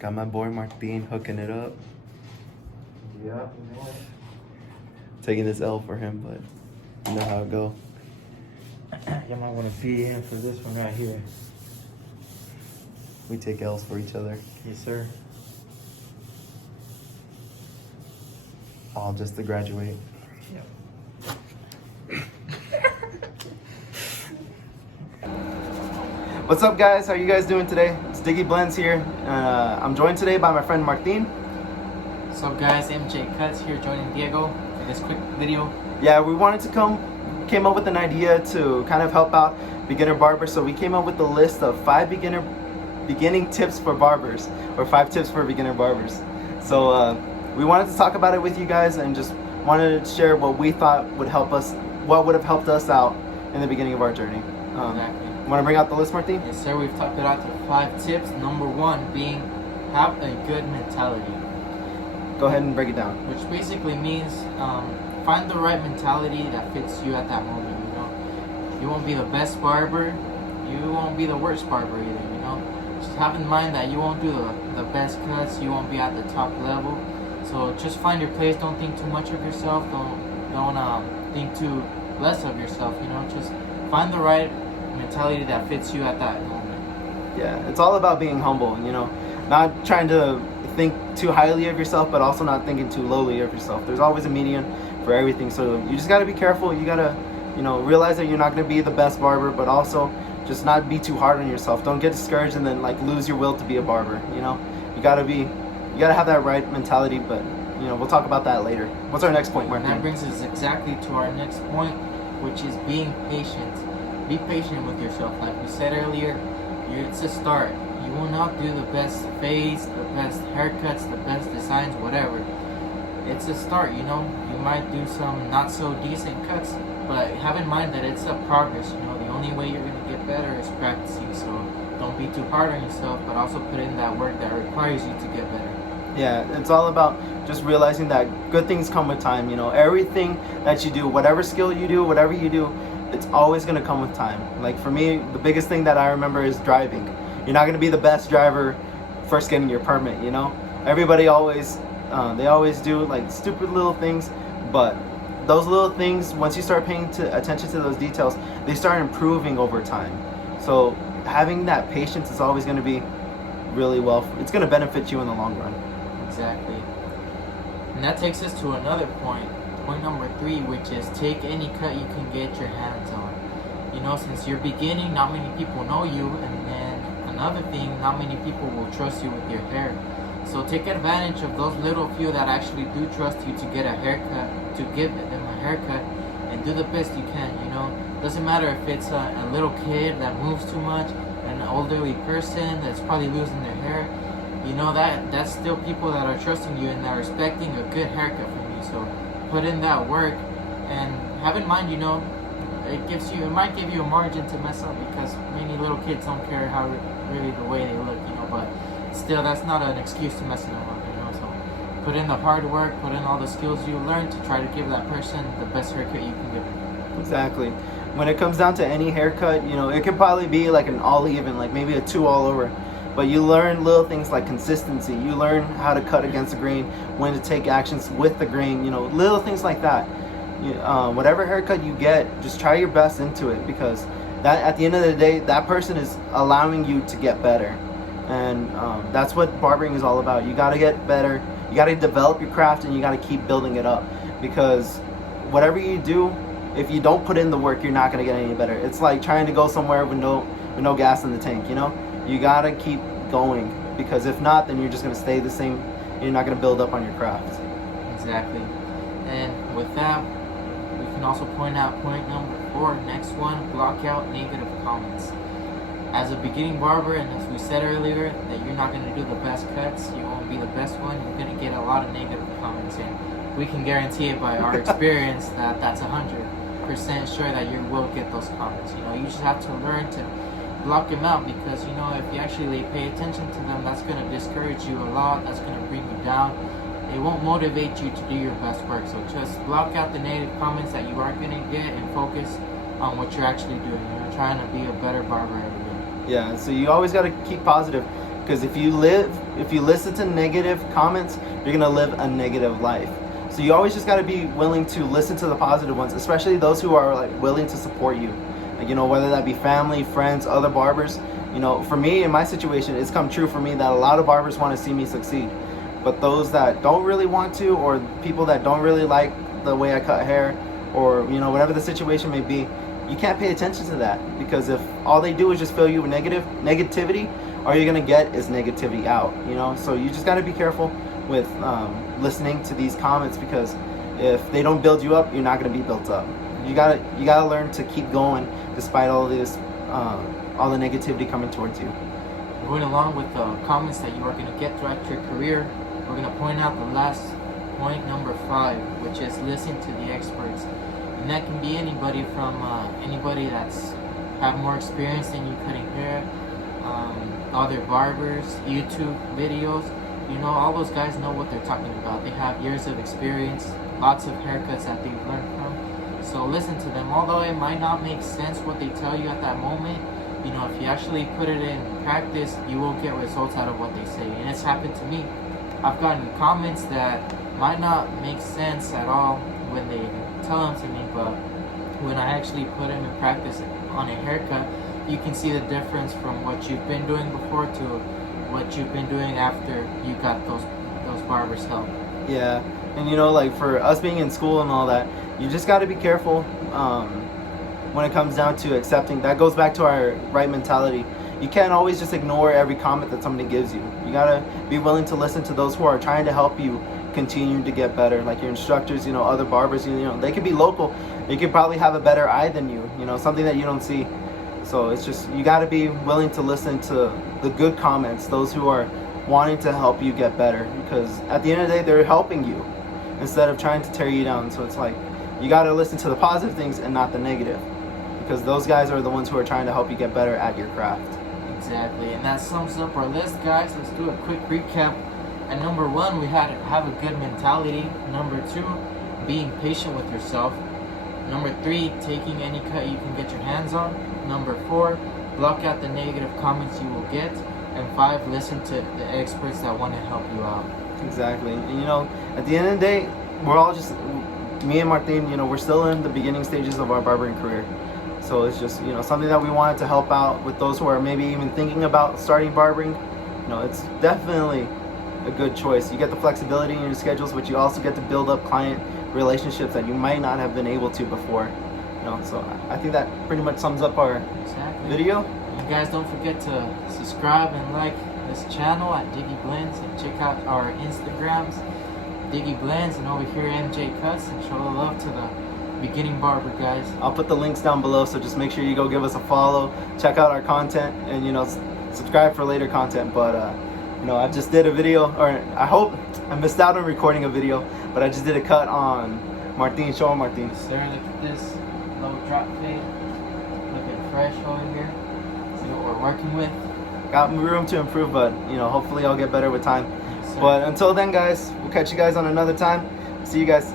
Got my boy Martin hooking it up. Yeah. Taking this L for him, but you know how it go. You might want to be in for this one right here. We take L's for each other. Yes, sir. All just to graduate. Yep. What's up, guys? How you guys doing today? It's Diggy Blends here. I'm joined today by my friend Martin. What's up, guys? MJ Cuts here, joining Diego for this quick video. Yeah, we wanted to came up with an idea to kind of help out beginner barbers. So we came up with a list of 5 beginning tips for barbers, or 5 tips for beginner barbers. So we wanted to talk about it with you guys and just wanted to share what we thought would help us, what would have helped us out in the beginning of our journey. Exactly. Want to bring out the list, Martin? Yes, sir. We've talked it out to 5 tips. Number 1 being have a good mentality. Go ahead and break it down. Which basically means find the right mentality that fits you at that moment. You know, you won't be the best barber, you won't be the worst barber either. You know, just have in mind that you won't do the best cuts, you won't be at the top level. So just find your place. Don't think too much of yourself. Don't think too less of yourself. You know, just find the right mentality that fits you at that moment. Yeah, it's all about being humble, you know, not trying to think too highly of yourself, but also not thinking too lowly of yourself. There's always a median for everything, so you just got to be careful. You got to, you know, realize that you're not going to be the best barber, but also just not be too hard on yourself. Don't get discouraged and then like lose your will to be a barber. You know, you got to have that right mentality, but you know, we'll talk about that later. What's our next point, Martin? And that brings us exactly to our next point, which is being patient. Be patient with yourself. Like we said earlier, it's a start. You will not do the best fades, the best haircuts, the best designs, whatever. It's a start, you know. You might do some not so decent cuts, but have in mind that it's a progress, you know. The only way you're going to get better is practicing. So don't be too hard on yourself, but also put in that work that requires you to get better. Yeah, it's all about just realizing that good things come with time, you know. Everything that you do, whatever skill you do, whatever you do, it's always going to come with time. Like for me, the biggest thing that I remember is driving. You're not going to be the best driver first getting your permit, you know. Everybody always they always do like stupid little things, but those little things, once you start paying attention to those details, they start improving over time. So having that patience is always going to be really it's going to benefit you in the long run. Exactly. And that takes us to another point. Point number 3, which is take any cut you can get your hands on. You know, since you're beginning, not many people know you, and then another thing, not many people will trust you with your hair. So take advantage of those little few that actually do trust you to get a haircut, to give them a haircut, and do the best you can. You know, doesn't matter if it's a little kid that moves too much, an elderly person that's probably losing their hair. You know, that's still people that are trusting you and that are expecting a good haircut from you. So put in that work and have in mind, you know, it might give you a margin to mess up because many little kids don't care how really the way they look, you know, but still that's not an excuse to messing them up, you know. So put in the hard work, put in all the skills you learned to try to give that person the best haircut you can give them. Exactly. When it comes down to any haircut, you know, it could probably be like an all even, like maybe a 2 all over. But you learn little things like consistency. You learn how to cut against the grain, when to take actions with the grain, you know, little things like that. Whatever haircut you get, just try your best into it, because that at the end of the day, that person is allowing you to get better. And that's what barbering is all about. You got to get better. You got to develop your craft, and you got to keep building it up, because whatever you do, if you don't put in the work, you're not going to get any better. It's like trying to go somewhere with no gas in the tank, you know? You got to keep going, because if not, then you're just going to stay the same. You're not going to build up on your craft. Exactly. And with that, we can also point out point number 4, next one, block out negative comments. As a beginning barber, and as we said earlier, that you're not going to do the best cuts, you won't be the best one, you're going to get a lot of negative comments, and we can guarantee it by our experience that that's 100% sure that you will get those comments. You know, you just have to learn to block them out, because you know, if you actually pay attention to them, that's going to discourage you a lot, that's going to bring you down. It won't motivate you to do your best work. So just block out the negative comments that you are going to get and focus on what you're actually doing. You're trying to be a better barber every day. Yeah, so you always got to keep positive, Because if you listen to negative comments, you're gonna live a negative life. So you always just gotta be willing to listen to the positive ones, especially those who are like willing to support you. Like, you know, whether that be family, friends, other barbers. You know, for me, in my situation, it's come true for me that a lot of barbers want to see me succeed. But those that don't really want to, or people that don't really like the way I cut hair, or, you know, whatever the situation may be, you can't pay attention to that. Because if all they do is just fill you with negativity, all you're going to get is negativity out, you know? So you just got to be careful with listening to these comments, because if they don't build you up, you're not going to be built up. You gotta learn to keep going despite all this, all the negativity coming towards you. Going along with the comments that you are going to get throughout your career, we're going to point out the last point, number 5, which is listen to the experts. And that can be anybody from anybody that's have more experience than you cutting hair, other barbers, YouTube videos. You know, all those guys know what they're talking about. They have years of experience, lots of haircuts that they've learned from. So listen to them. Although it might not make sense what they tell you at that moment, you know, if you actually put it in practice, you will get results out of what they say. And it's happened to me. I've gotten comments that might not make sense at all when they tell them to me, but when I actually put them in practice on a haircut, you can see the difference from what you've been doing before to what you've been doing after you got those barbers' help. Yeah, and you know, like for us being in school and all that, you just got to be careful when it comes down to accepting. That goes back to our right mentality. You can't always just ignore every comment that somebody gives you. You got to be willing to listen to those who are trying to help you continue to get better, like your instructors, you know, other barbers. You know, they could be local. They could probably have a better eye than you, you know, something that you don't see. So it's just, you got to be willing to listen to the good comments, those who are wanting to help you get better, because at the end of the day, they're helping you instead of trying to tear you down. So it's like, you got to listen to the positive things and not the negative, because those guys are the ones who are trying to help you get better at your craft. Exactly, and that sums up our list, guys. Let's do a quick recap. At number 1, we had to have a good mentality. Number 2, being patient with yourself. Number 3, taking any cut you can get your hands on. Number 4, block out the negative comments you will get. And 5, listen to the experts that want to help you out. Exactly. And you know, at the end of the day, we're all just, me and Martin, you know, we're still in the beginning stages of our barbering career. So it's just, you know, something that we wanted to help out with those who are maybe even thinking about starting barbering. You know, it's definitely a good choice. You get the flexibility in your schedules, but you also get to build up client relationships that you might not have been able to before. You know, so I think that pretty much sums up our video. You guys don't forget to subscribe and like this channel at Diggy Blends, and check out our Instagrams, Diggy Blends, and over here MJ Cuts, and show the love to the beginning barber guys. I'll put the links down below, so just make sure you go give us a follow, check out our content, and you know, subscribe for later content. But you know, I just did a video, or I hope I missed out on recording a video, but I just did a cut on Martin. Show him, Martin. Sir, look at this low drop fade, looking fresh over here. See what we're working with. Got room to improve, but you know, hopefully I'll get better with time. Yes, but until then, guys, we'll catch you guys on another time. See you guys.